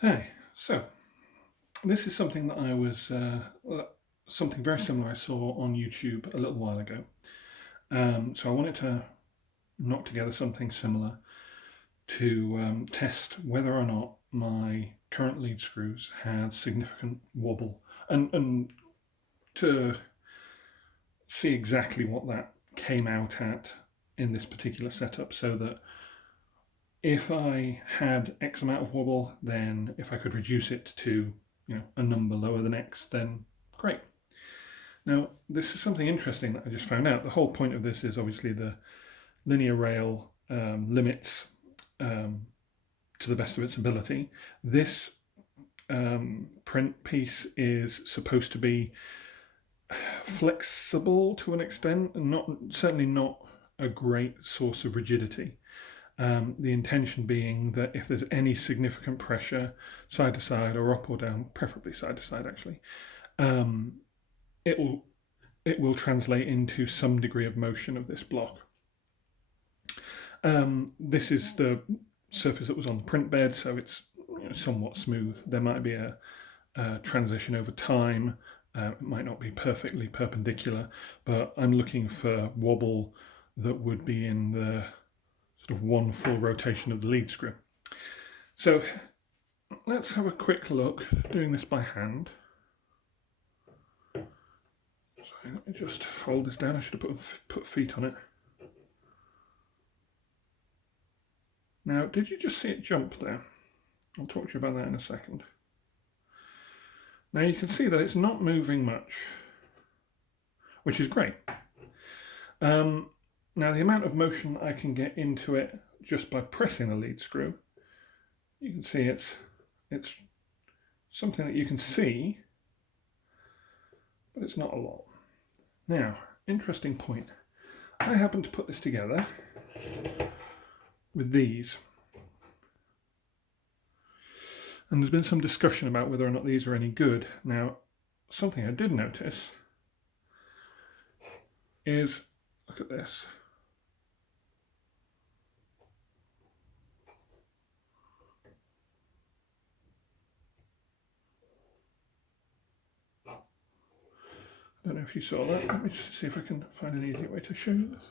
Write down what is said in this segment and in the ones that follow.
Hey, so this is something that something very similar I saw on YouTube a little while ago. So I wanted to knock together something similar to test whether or not my current lead screws had significant wobble and to see exactly what that came out at in this particular setup, so that if I had X amount of wobble, then if I could reduce it to a number lower than X, then great. Now, this is something interesting that I just found out. The whole point of this is obviously the linear rail limits to the best of its ability. This print piece is supposed to be flexible to an extent, certainly not a great source of rigidity. The intention being that if there's any significant pressure side to side or up or down, preferably side to side actually, it will translate into some degree of motion of this block. This is the surface that was on the print bed, so it's somewhat smooth. There might be a transition over time. It might not be perfectly perpendicular, but I'm looking for wobble that would be in the sort of one full rotation of the lead screw. So let's have a quick look, doing this by hand. Sorry, let me just hold this down. I should have put feet on it. Now, did you just see it jump there? I'll talk to you about that in a second. Now you can see that it's not moving much, which is great. Now the amount of motion I can get into it just by pressing the lead screw, you can see it's something that you can see, but it's not a lot. Now, interesting point. I happen to put this together with these. And there's been some discussion about whether or not these are any good. Now, something I did notice is, look at this. I don't know if you saw that. Let me just see if I can find an easier way to show you this.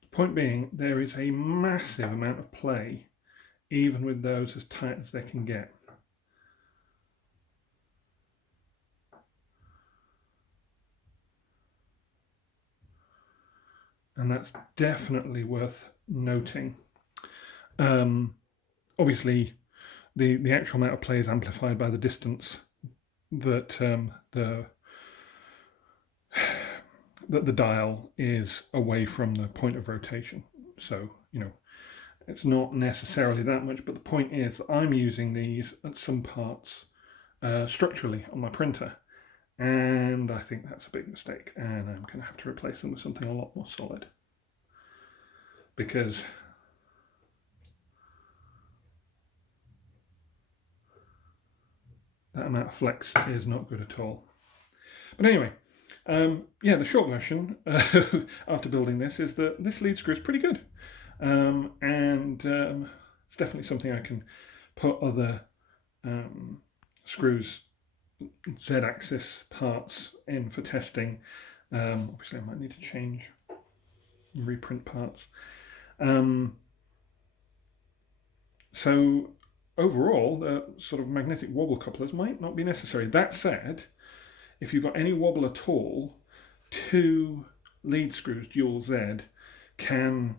The point being, there is a massive amount of play, even with those as tight as they can get. And that's definitely worth noting. Obviously, the actual amount of play is amplified by the distance that the dial is away from the point of rotation. So, it's not necessarily that much, but the point is that I'm using these at some parts structurally on my printer, and I think that's a big mistake, and I'm going to have to replace them with something a lot more solid, because that amount of flex is not good at all. But anyway, the short version after building this is that this lead screw is pretty good, and it's definitely something I can put other screws, Z-axis parts in for testing. Obviously I might need to change and reprint parts. So overall, the sort of magnetic wobble couplers might not be necessary. That said, if you've got any wobble at all, two lead screws, dual Z, can,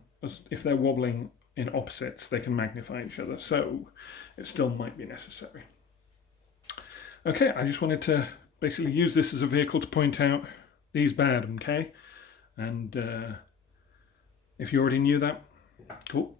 if they're wobbling in opposites, they can magnify each other. So it still might be necessary. Okay, I just wanted to basically use this as a vehicle to point out these bad, okay? And if you already knew that, cool.